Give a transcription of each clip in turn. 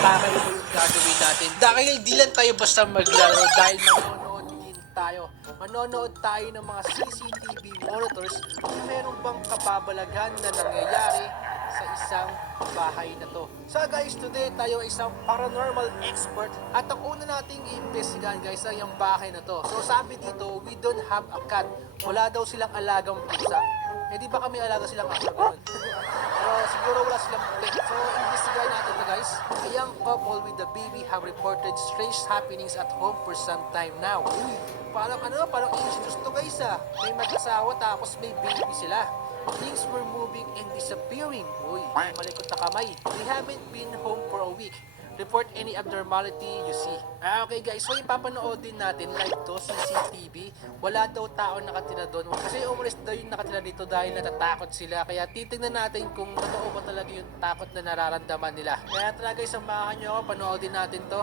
Kakaiba yung gagawin natin. Dahil di lang tayo basta maglaro, dahil manonood din tayo. Manonood tayo ng mga CCTV monitors kung meron bang kababalaghan na nangyayari sa isang bahay na to. So guys, today tayo ay isang paranormal expert at ang una nating i-investigahan guys ay ang bahay na to. So sabi dito, we don't have a cat. Wala daw silang alagang pusa. Eh di ba kami alaga silang aso ganun? Pero siguro wala silang pet. So investigahan natin to guys. A young couple with the baby have reported strange happenings at home for some time now. Uy, parang insidious to guys ah. May mag-asawa tapos may baby sila. Things were moving and disappearing. Uy, malikot na kamay. We haven't been home for a week. Report any abnormality you see. Okay guys, so ipapanood din natin live to CCTV. Wala daw tao nakatira doon. Kasi umalis daw yung nakatira dito dahil natatakot sila. Kaya titignan natin kung totoo ba talaga yung takot na nararamdaman nila. Kaya tara guys, samahan nyo ako. Panoodin natin to.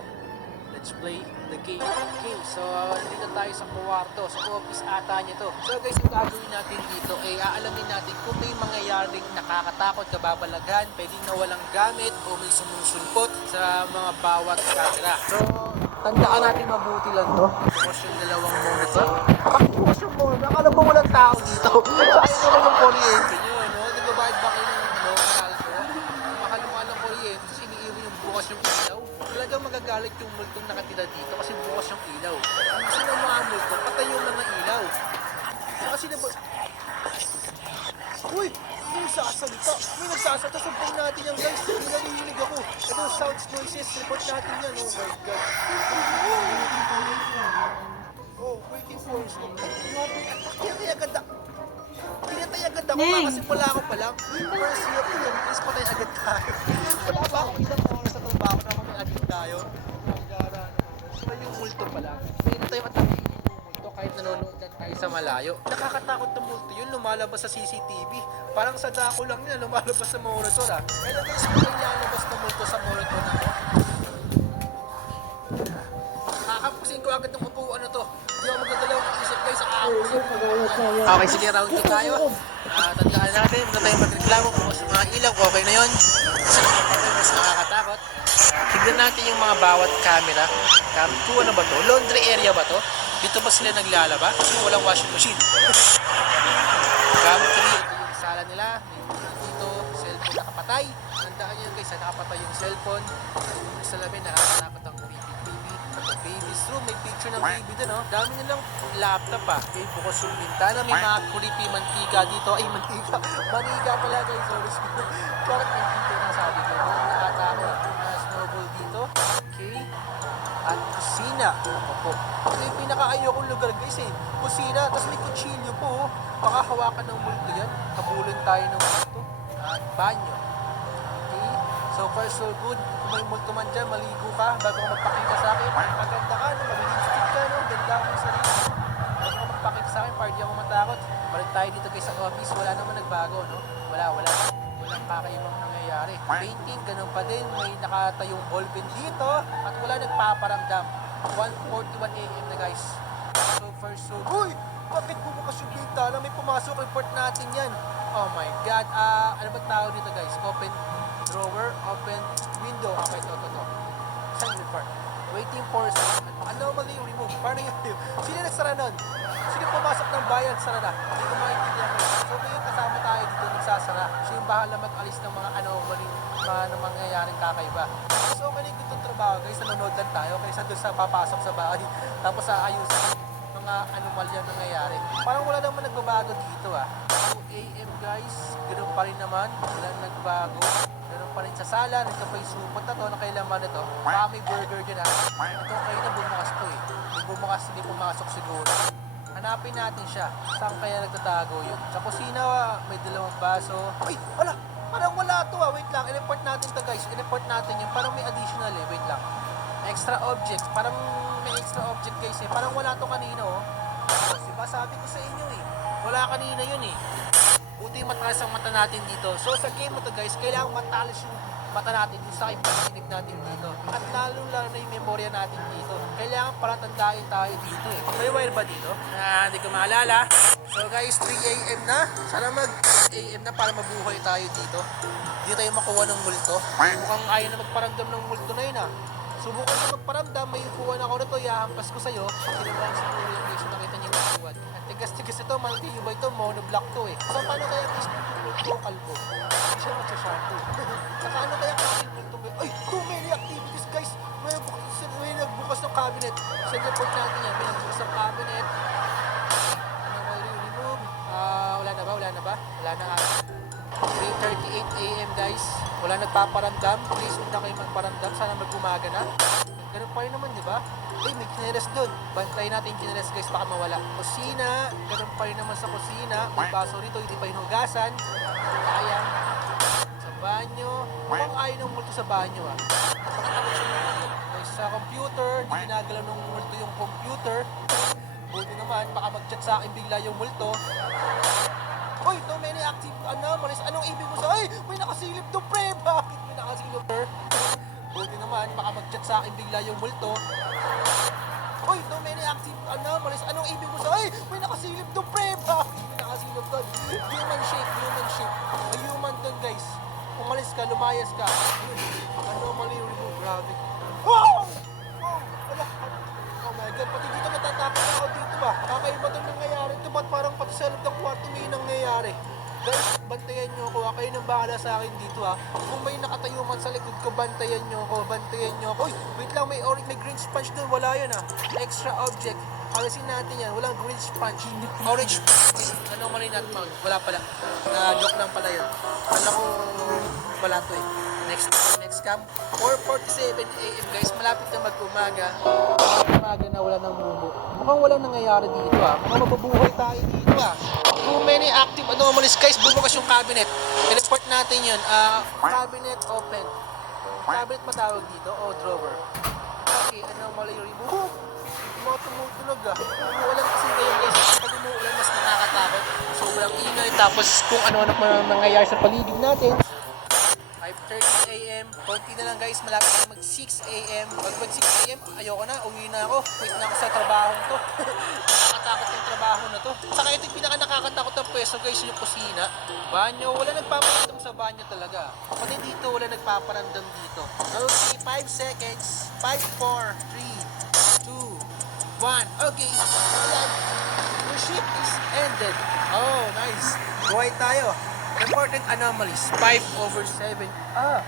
Let's play the game. Okay, so dito tayo sa kwarto, sa office ata niya to. So guys, yung gagawin natin dito ay aalamin natin kung may mangyayaring nakakatakot, kababalaghan, pwedeng nawalang gamit o may sumusulpot sa mga bawat camera. So, tandaan natin mabuti lang to. Bukas yung dalawang monitor. Bukas yung monitor. Akala mo walang tao dito. Sayang naman yung kuryente nyo, no? Nagbabayad ba kayo ng kanal ko? Mahal mo ng kuryente, kasi iniiwan yung bukas yung ilaw. Talagang magagalit yung multong nakatira dito kasi bukas yung ilaw. Kasi ng mga multo, patay yung mga ilaw. So, kasi na uy! May nagsasalita! May nagsasalita! Sampay natin yan guys! Hindi narinig ako! Ito sounds noises! Report natin yan! Oh my god! Oh, waiting for us! Grabe! Pinatay agad ako! Pinatay agad ako! Makasimula ako pa lang! First year yun! Please patay agad tayo! Wala ba ako ilang oras sa trabaho na may agad tayo? So yung multo pa lang. Pinatay matakin yung multo kahit nanonood lang tayo sa malayo. Nakakatakot na multo yun, lumalabas sa CCTV. Parang sa dako lang yun, lumalabas sa monitor ah. Kaya guys, kung lalabas na multo sa monitor na ako, kakapusin ko agad ng upuan na to. Hindi ako magdadalawang isip guys, kakapusin. Okay, sige, round 2 tayo. Tandaan natin, huwag na tayo magreklamo kung mas mga ilaw, okay na yun. Kasi mas nakakatakot. Tignan natin yung mga bawat camera. Cam 2, ano ba to? Laundry area ba to? Dito ba sila naglalaba? Kasi walang washing machine. Cam 3, ito yung sala nila. May dito, cellphone nakapatay. Tandaan nyo guys, nakapatay yung cellphone. Yung salamin, nakakatakot ang baby's room. May picture ng baby dun, oh. Dami nilang laptop ah. Okay, bukas yung bintana. May mga creepy mantika dito. Ay, mantika. Manika pala guys. Sorry. Bakit mantika na sabi ko? Ata ako na snowball dito. Okay. At kusina. Opo. Ito yung pinaka-ayokong lugar guys eh. Kusina. Tapos may kutsilyo po. Oh. Baka hawakan ng multo yan. Kabulin tayo ng multo. At banyo. Okay. So far so good. Kung may multo man dyan, maligo ka bago ka magpakita sa akin. Maganda ka, no? Mag-lipstick ka, no? Ganda mo yung sarili. Bago ka magpakita sa akin, para di ako matakot. Balik tayo dito guys sa office. Wala naman nagbago, no? Walang kakaibang nangyayari. Painting, ganun pa din. May nakatayong ballpen dito. At wala nagpaparamdam. 1:41 AM na guys. So far so good. Uy! Bakit bumukas yung bintana? May pumasok. Report natin yan. Oh my god. Ano ba tawag dito guys? Open drawer, open window. Okay, ito. Saan report? Waiting for anomaly remove. Paano yun? Sino nagsara nun? Sino pumasok ng bayan? Sara na. Hindi ko maintindihan ko. So ngayon kasama tayo dito nagsasara. Siya yung bahala mag-alis ng mga anomaly na mangyayaring kakaiba. So mali itong trabaho guys. Nanonood lang tayo kaysa doon sa papasok sa bahay. Tapos aayusin mga anomalya nangyayari. Parang wala naman nagbabago dito ah. 2 AM guys. Ganoon pa rin naman. Wala nagbago. Ganoon pa rin sa sala. Ito pa yung supot na to. Nakailaman na to. Baka may burger dyan ah. Ito kayo na bumukas to eh. Yung bumukas hindi pumasok siguro. Hanapin natin siya. Saan kaya nagtatago yun? Sa kusina may dalawang baso. Uy! Wala! Parang wala to ah. Wait lang. I-report natin to guys. I-report natin yun. Parang may additional eh. Wait lang. Extra object. Parang may extra object guys eh. Parang wala to kanina oh. Diba sabi ko sa inyo eh. Wala kanina yun eh. Buti matalas ang mata natin dito. So sa game mo to guys, kailangan matalas mata natin, yung sakit ng sinig natin dito. At lalo lang na yung memorya natin dito. Kailangan palatandaan tayo dito eh. May wire ba dito? Hindi ko maalala. So guys, 3 AM na. Sana mag 8 AM na para mabuhay tayo dito. Hindi tayo makuha ng multo. Mukhang ayaw na magparamdam ng multo na yun ah. Subukan na magparamdam, may upuan ako na to, ihahampas ko sa'yo. Sinubukan sa ulo yung guys, nakita niyo yung upuan. At tigas-tigas ito, maltiyo ba ito, monoblock to eh. So paano kaya guys, multo kalbo? Hindi siya magsashampoo. Saka ano kaya klaseng multo? Ay, too many activities guys! May nagbukas ng cabinet. Send report natin yan, may nagbukas ng cabinet. Ano may remove? Wala na ba? Wala na 3:38 AM guys. Wala nagpaparamdam. Please huwag na kayo magparamdam. Sana mag-umaga na. Ganun pa rin naman, di ba? May chineres doon. Bantayin natin yung chineres guys, baka mawala. Kusina, ganun pa rin naman sa kusina. May baso rito, hindi pa hinugasan. Sayang. Sa banyo. Mukhang ayaw ng multo sa banyo ah. Guys, sa computer, hindi ginagalaw ng multo yung computer. Buti naman, baka mag-chat sa akin bigla yung multo. Uy, too many active anomalies. Anong ibig mo sa... Ay, may nakasilip to, pre! Bakit may nakasilip, pre? Buti naman, baka mag-chat sa akin bigla yung multo. Uy, too many active anomalies. Anong ibig mo sa... Ay, may nakasilip to, pre! Bakit may nakasilip to? Human shape. May human doon, guys. Umalis ka, lumayas ka. Yun. Anomaly remove. Grabe. Oh! Oh my God, pati dito natatakot ako dito ba? Kakaiba itong nangyayari ito, ba't parang pati sa loob ng kwarto may nangyayari? Guys, bantayan nyo ako, kayo nang bahala sa akin dito ha. Kung may nakatayo man sa likod ko, bantayan nyo ako. Uy, wait lang, may green sponge doon, wala yun ha. Extra object, alisin natin yan, walang green sponge. Orange, ano mali natin mag, wala pala. Joke lang pala yun. Alam ko, wala to eh. Next cam, 4:47 AM guys, malapit na mag-umaga. Umaga na wala nang mubo. Mukhang walang nangyayari dito ah. Mukhang mabubuhay tayo dito ah. Too many active anomalies guys, bumukas yung cabinet. I-report natin yun. Cabinet open. Cabinet matawag dito o drawer. Okay, anomaly remove. Mga tumutunog ah. Umuulan kasi ngayon guys. Pag umuulan mas nakakatakot. Sobrang ingay. Tapos kung ano-ano pa nangyayari sa paligid natin. 5:30 AM, konti na lang guys, malapit na mag 6 AM. Pag 6 AM, ayoko na, uwi na ako. Wait na ako sa trabaho to. Nakakatakot yung trabaho na to. Saka ito yung pinaka nakakatakot ng pwesto guys, yung kusina. Banyo, wala nagpaparamdam sa banyo talaga. Pati dito, wala nagpaparamdam dito. Okay, 5 seconds. 5, 4, 3, 2, 1. Okay, ayan. Your shift is ended. Oh, nice. Buhay tayo. Reported anomalies, 5/7.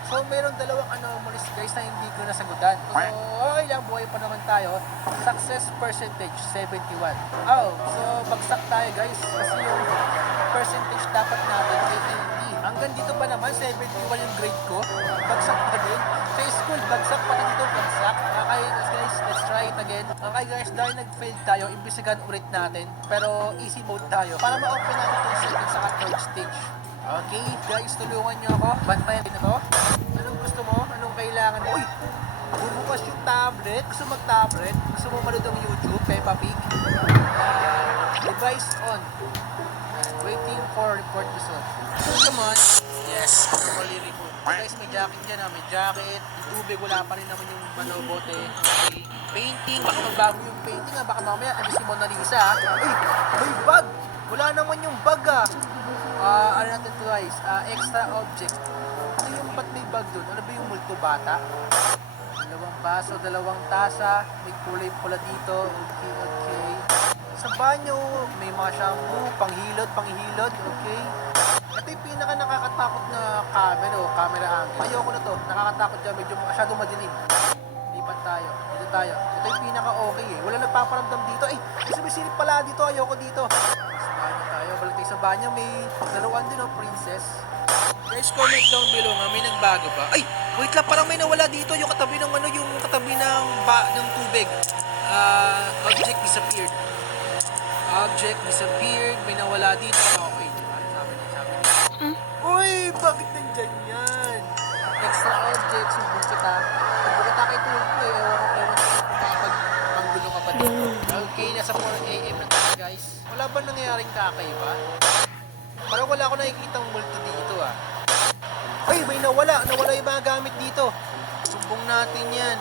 So meron dalawang anomalies guys na hindi ko nasagutan. So, okay lang, buhay pa naman tayo. Success percentage, 71. So bagsak tayo guys. Kasi yung percentage dapat natin, 80. Hanggang dito pa naman, 71 yung grade ko. Bagsak pa din. Sa school, bagsak pa dito, bagsak. Okay guys, let's try it again. Okay guys, dahil nag-fail tayo, imbisigan ulit natin. Pero easy mode tayo. Para ma-open natin itong second sa third stage. Okay, guys, tulungan nyo ako. Bantayan din ito. Anong gusto mo? Anong kailangan mo? Uy! Bubukas yung tablet. Gusto mag-tablet? Gusto mo manood ng YouTube? Peppa Pig? Device on. Waiting for report result. Come on. Yes, normally remove. Guys, may jacket dyan ha. May jacket. Yung tubig, wala pa rin naman yung bote. Okay. Painting. Baka magbago yung painting ha. Baka mamaya, ano si Mona Lisa ha. Uy! May bag! Wala naman yung bag ha. Ano natin ito guys, extra object. Ano yung ba't may bag doon? Ano ba yung multo bata? Dalawang baso, dalawang tasa, may kulay pula dito. Okay. Sa banyo, may mga shampoo, panghilod, okay. Ito yung pinaka nakakatakot na camera angle. Ayoko na to, nakakatakot dyan, medyo masyado madilim. Lipat tayo, dito tayo. Ito yung pinaka okay eh, wala nagpaparamdam dito. May silip pala dito, ayoko dito. Balik tayo sa banyo, may laruan din princess. Guys, comment down below nga, may nagbago ba? Ay, wait lang, parang may nawala dito yung katabi ng ng tubig. Object disappeared. May nawala dito. Okay, diba? Sabi niya. Uy, bakit nandyan yan? Extra object, sumbong kita. Sumbong kita kay tulog ko eh. Ewan ko kapag panggulo ka pa dito. Okay, nasa 4 AM na tayo guys. Wala ba nangyayaring kakaiba? Parang wala ako nakikitang multo dito ah. Ay, Uy, may nawala. Nawala yung mga gamit dito. Sumbong natin yan.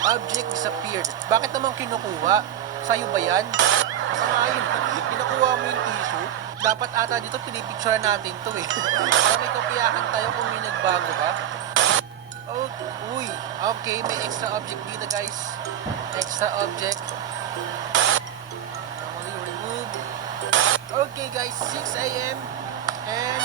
Object disappeared. Bakit naman kinukuha? Sa'yo ba yan? Masama yun. Kinukuha mo yung tissue. Dapat ata dito pinipicture natin to eh. Para may kopiyahan tayo kung may nagbago ba. Oh, uy. Okay, may extra object dito guys. Extra object. Normally remove. Okay guys, 6 a.m. And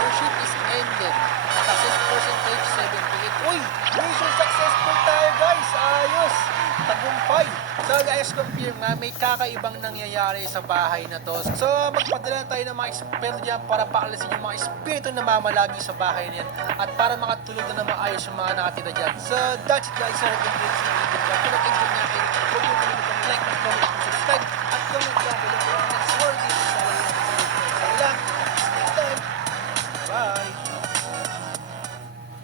your shift is ended. Success percentage 78. Uy! Mission successful tayo guys! Ayos! Tagumpay! So guys, confirm nga, may kakaibang nangyayari sa bahay na to. So magpadala tayo ng mga eksperto dyan para paalisin yung mga espiritu na mamalagi sa bahay na yan. At para makatulog na maayos yung mga nakatira dyan. So that's it guys. So kung nag-enjoy natin, huwag yung kalimutan like, comment, subscribe, at comment down below for our next more videos.